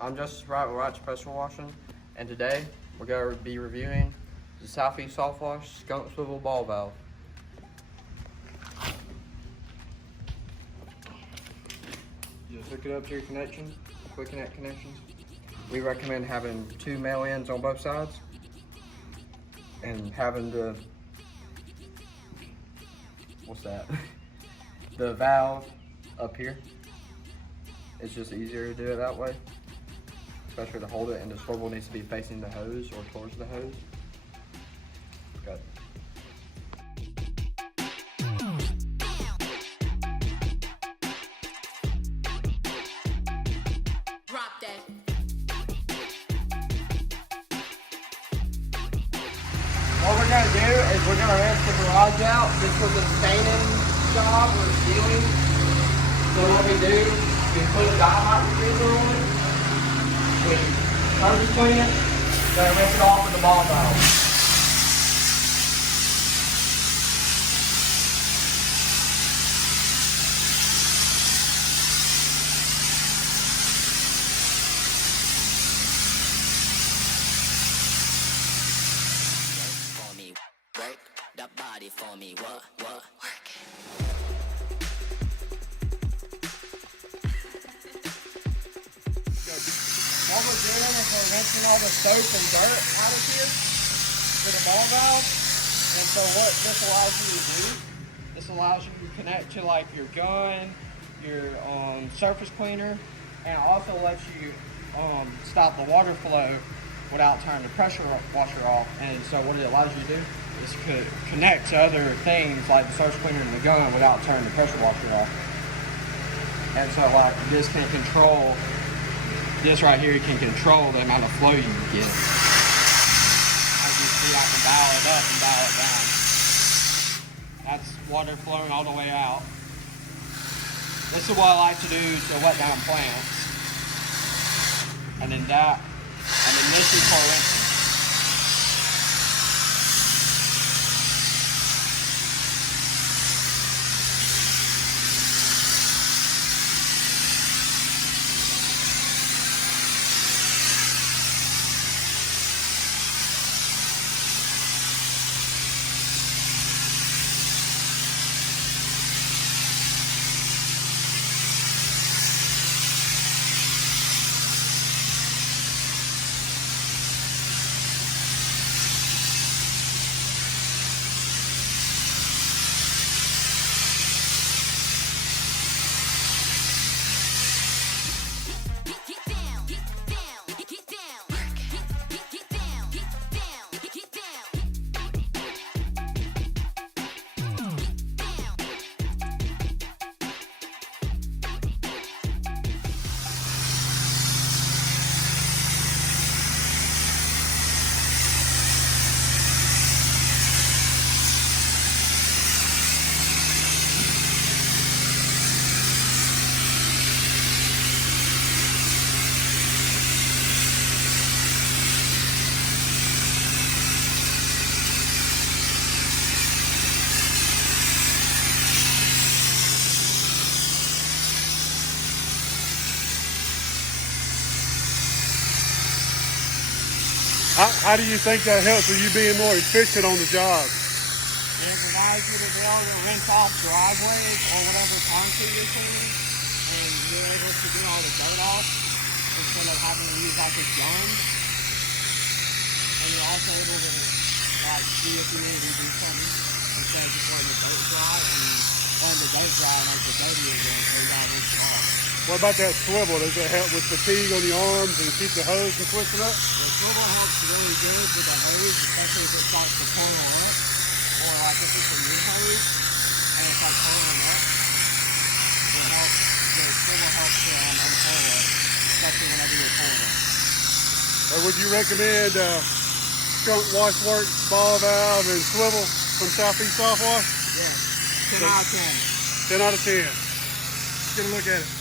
I'm Justice Wright with Wright's Pressure Washing, and today we're going to be reviewing the Southeast Soft Wash Skunk Swivel Ball Valve. Just hook it up to your connections, quick connect connections. We recommend having 2 male ends on both sides and having the valve up here. It's just easier to do it that way, especially to hold it, and the swivel needs to be facing the hose or towards the hose. Got Drop that. What we're going to do is we're going to rinse the garage out. This was a staining job or sealing. So what we do, we put a diamond freezer on it. We surface clean it, then rinse it off with the ball valve. For me, work the body for me, what, work. What we're doing is we're rinsing all the soap and dirt out of here with the ball valve. And so what this allows you to do, this allows you to connect to like your gun, your surface cleaner, and also lets you stop the water flow without turning the pressure washer off. And so what it allows you to do is connect to other things like the surface cleaner and the gun without turning the pressure washer off. And so like this can control, this right here can control the amount of flow you get. As you see, I can dial it up and dial it down. That's water flowing all the way out. This is what I like to do to wet down plants. And then this is for rinsing. How do you think that helps with you being more efficient on the job? It allows you to be able to rinse off driveways or whatever concrete you're cleaning, and you're able to get all the dirt off instead of having to use like a gun. And you're also able to like see if you need to do something instead of just letting the dirt dry, and letting the dirt dry makes it dirtier again, so you gotta rinse it off. What about that swivel? Does it help with fatigue on the arms and keep the hose from twisting up? The swivel helps really good with the hose, especially if it starts to coil up, or like if it's a new hose and it's like coiling up. It helps. The swivel helps to uncoil it, especially whenever you're pulling it. Would you recommend Skunk Wash Works ball valve and swivel from Southeast Soft Wash? Yeah, 10 out of 10. 10 out of 10. Let's get a look at it.